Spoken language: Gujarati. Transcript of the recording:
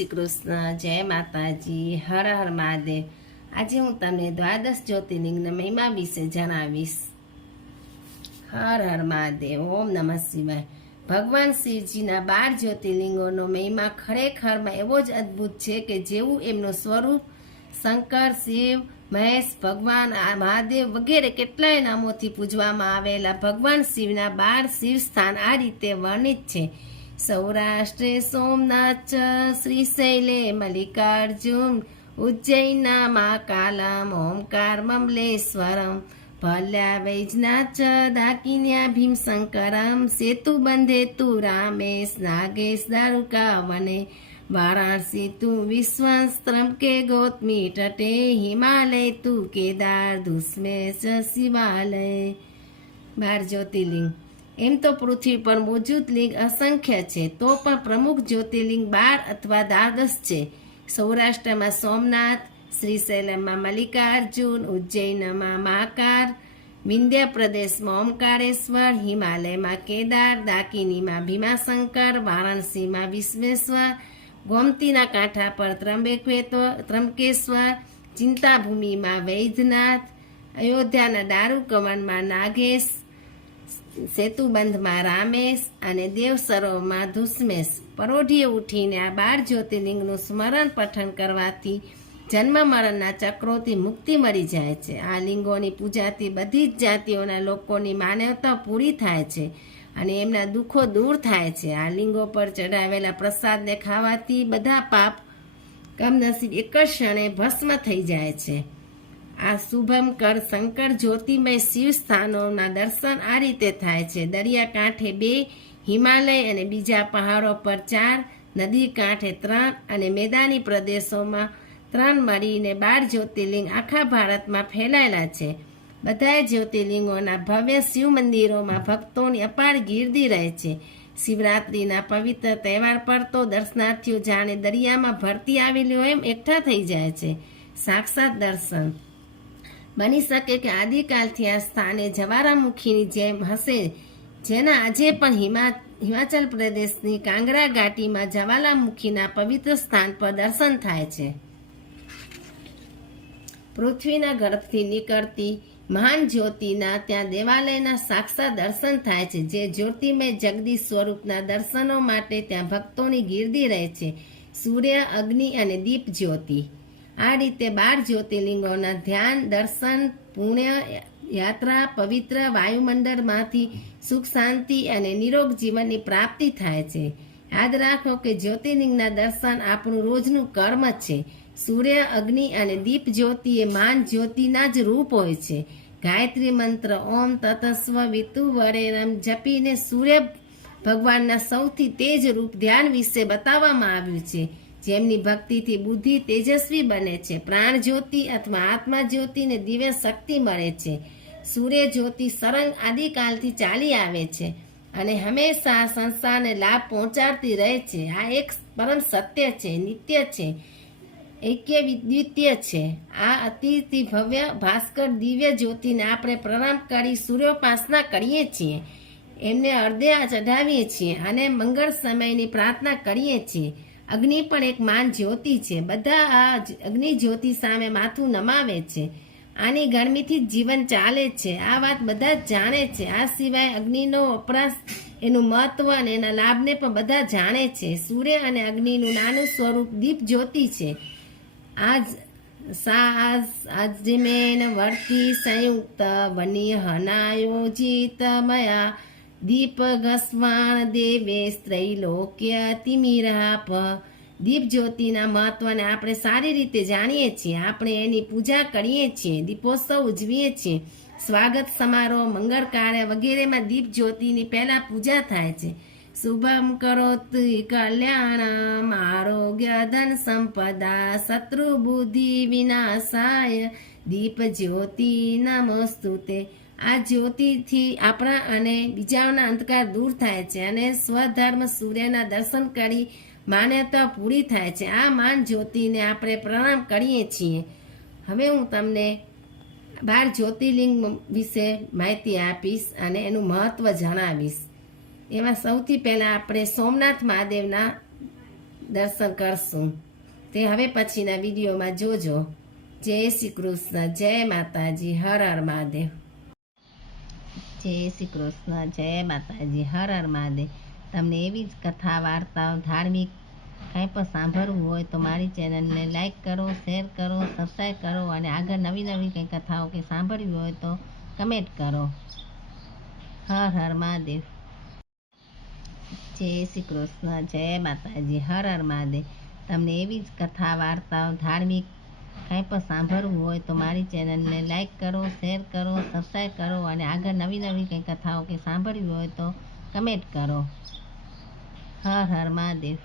શ્રી કૃષ્ણ, જય માતાજી, હર હર મહાદેવ। આજે હું તમને દ્વાદશ જ્યોતિર્લિંગના મહિમા વિશે જણાવીશ। હર હર મહાદેવ, ઓમ નમઃ શિવાય। ભગવાન શિવજીના 12 જ્યોતિર્લિંગોનો મહિમા ખરેખરમાં એવો જ અદ્ભુત છે કે જેવું એમનું સ્વરૂપ શંકર, શિવ, મહેશ, ભગવાન મહાદેવ વગેરે કેટલાય નામોથી પૂજવામાં આવેલા ભગવાન શિવના 12 શિવસ્થાન આ રીતે વર્ણિત છે। સૌરાષ્ટ્રે સોમનાથ, શ્રીશૈલે મલ્લિકાર્જુન, ઉજ્જૈના મહાકાલમ, ઓમકાર મમલેશ્વરમ, ભલ્યા વૈજનાથ, દાકિન્યા ભીમશંકરમ, સેતુ બંધે તું રામેશ, નાગેશ દારુકા વને, વારાણસી તું વિશ્વાસ્ત્રમ કે ગૌતમી તટે, હિમાલય તું કેદાર, ધુસ્મેશ શિવાલય। 12 જ્યોતિર્લિંગ। એમ તો પૃથ્વી પર મોજૂદ લિંગ અસંખ્ય છે, તો પણ પ્રમુખ જ્યોતિર્લિંગ 12 અથવા દ્વાદશ છે। સૌરાષ્ટ્રમાં સોમનાથ, શ્રીશૈલમમાં મલ્લિકાર્જુન, ઉજ્જૈનમાં મહાકાલ, વિંધ્ય પ્રદેશમાં ઓમકારેશ્વર, હિમાલયમાં કેદાર, દાકિનીમાં ભીમાશંકર, વારાણસીમાં વિશ્વેશ્વર, ગોમતીના કાંઠા પર ત્રંબકેશ્વર, ચિંતાભૂમિમાં વૈદ્યનાથ, અયોધ્યાના દારુકવનમાં નાગેશ, સેતુબંધમાં રામેશ અને દેવસરોવરમાં ધુસ્મેશ। પરોઢિયે ઉઠીને આ 12 જ્યોતિર્લિંગનું સ્મરણ પઠન કરવાથી જન્મ મરણના ચક્રોથી મુક્તિ મળી જાય છે। આ લિંગોની પૂજાથી બધી જ જાતિઓના લોકોની માનવતા પૂરી થાય છે અને એમના દુઃખો દૂર થાય છે। આ લિંગો પર ચઢાવેલા પ્રસાદને ખાવાથી બધા પાપ કમનસીબ એક જ ક્ષણે ભસ્મ થઈ જાય છે। આ શુભમકર શંકર જ્યોતિમય શિવ સ્થાનોના દર્શન આ રીતે થાય છે। દરિયાકાંઠે 2, હિમાલય અને બીજા પહાડો પર 4, નદી કાંઠે 3 અને મેદાની પ્રદેશોમાં 3 મળીને 12 જ્યોતિર્લિંગ આખા ભારતમાં ફેલાયેલા છે। બધા જ્યોતિર્લિંગોના ભવ્ય શિવ મંદિરોમાં ભક્તોની અપાર ગીર્દી રહે છે। શિવરાત્રિના પવિત્ર તહેવાર પર તો દર્શનાર્થીઓ જાણે દરિયામાં ભરતી આવેલી હોય એમ એકઠા થઈ જાય છે। સાક્ષાત દર્શન બની શકે કે આદિકાલથી આ સ્થાને જ્વાળામુખીની જેમ હશે, જેના આજે પણ હિમાચલ પ્રદેશની કાંગરા ઘાટીમાં જ્વાળામુખીના પવિત્ર સ્થાન પર દર્શન થાય છે। પૃથ્વીના ગર્ભથી નીકળતી મહાન જ્યોતિના ત્યાં દેવાલયના સાક્ષાત દર્શન થાય છે। જે જ્યોતિમય જગદીશ સ્વરૂપના દર્શનો માટે ત્યાં ભક્તોની ગીર્દી રહે છે। સૂર્ય, અગ્નિ અને દીપ જ્યોતિ આ રીતે 12 જ્યોતિર્લિંગોના ધ્યાન, દર્શન, પુણ્ય યાત્રા, પવિત્ર વાયુમંડળમાંથી સુખ, શાંતિ અને નિરોગ જીવનની પ્રાપ્તિ થાય છે। યાદ રાખો કે જ્યોતિર્લિંગના દર્શન આપણું રોજનું કર્મ છે। સૂર્ય, અગ્નિ અને દીપ જ્યોતિ એ મહાન જ્યોતિના જ રૂપ હોય છે। ગાયત્રી મંત્ર ઓમ તત્સવ વિતુવરેણ્યમ જપીને સૂર્ય ભગવાનના સૌથી તેજ રૂપ ધ્યાન વિશે બતાવવામાં આવ્યું છે। જેમની ભક્તિથી બુદ્ધિ તેજસ્વી બને છે। પ્રાણ જ્યોતિ અથવા આત્મા જ્યોતિને દિવ્ય શક્તિ મળે છે। સૂર્ય જ્યોતિ સરંગ આદિકાલથી ચાલી આવે છે અને હંમેશા સંસારને લાભ પહોંચાડતી રહે છે। આ એક પરમ સત્ય છે, નિત્ય છે, એક્ય દ્વિતીય છે। આ અતિ ભવ્ય ભાસ્કર દિવ્ય જ્યોતિને આપણે પ્રણામ કરી સૂર્યોપાસના કરીએ છીએ, એમને અર્ધ્ય ચઢાવીએ છીએ અને મંગળ સમયની પ્રાર્થના કરીએ છીએ। અગ્નિ પણ એક માન જ્યોતિ છે। બધા આ અગ્નિ જ્યોતિ સામે માથું નમાવે છે। આની ગરમીથી જ જીવન ચાલે છે, આ વાત બધા જ જાણે છે। આ સિવાય અગ્નિનો વપરાશ, એનું મહત્વ અને એના લાભને પણ બધા જાણે છે। સૂર્ય અને અગ્નિનું નાનું સ્વરૂપ દીપ જ્યોતિ છે। આજમેન વર્તી સંયુક્ત વન્ય હનાયોજિત મયા દીપ ઘસ્વાણ દેવે ત્રૈલોક્ય તિમિરાપ। દીપ જ્યોતિના મહત્વને આપણે સારી રીતે જાણીએ છીએ। આપણે એની પૂજા કરીએ છીએ, દીપોત્સવ ઉજવીએ છીએ। સ્વાગત સમારોહ, મંગળ કાર્ય વગેરેમાં દીપ જ્યોતિની પહેલા પૂજા થાય છે। શુભમ કરોતિ કલ્યાણમ આરોગ્ય ધન સંપદા શત્રુ બુદ્ધિ વિનાશાય દીપ જ્યોતિ નમોસ્તુતે। આ જ્યોતિથી આપણા અને બીજાઓના અંધકાર દૂર થાય છે અને સ્વધર્મ સૂર્યના દર્શન કરી માન્યતા પૂરી થાય છે। આ માન જ્યોતિને આપણે પ્રણામ કરીએ છીએ। હવે હું તમને 12 જ્યોતિર્લિંગ વિશે માહિતી આપીશ અને એનું મહત્વ જણાવીશ। એમાં સૌથી પહેલાં આપણે સોમનાથ મહાદેવના દર્શન કરશું તે હવે પછીના વિડીયોમાં જોજો. જય શ્રી કૃષ્ણ, જય માતાજી, હર હર મહાદેવ. જય શ્રી કૃષ્ણ, જય માતાજી, હર હર મહાદેવ. તમને એવી જ કથા, વાર્તાઓ, ધાર્મિક કાંઈ પણ સાંભળવું હોય તો મારી ચેનલને લાઈક કરો, શેર કરો, સબસ્ક્રાઈબ કરો અને આગળ નવી નવી કંઈ કથાઓ કે સાંભળવી હોય તો કમેન્ટ કરો. હર હર મહાદેવ. જય શ્રી કૃષ્ણ, જય માતાજી, હર હર મહાદેવ. તમને એવી જ કથા, વાર્તાઓ, ધાર્મિક કાંઈ પણ સાંભળવું હોય તો મારી ચેનલને લાઈક કરો, શેર કરો, સબસ્ક્રાઈબ કરો અને આગળ નવી નવી કંઈ કથાઓ કે સાંભળવી હોય તો કમેન્ટ કરો. હર હર મહાદેવ.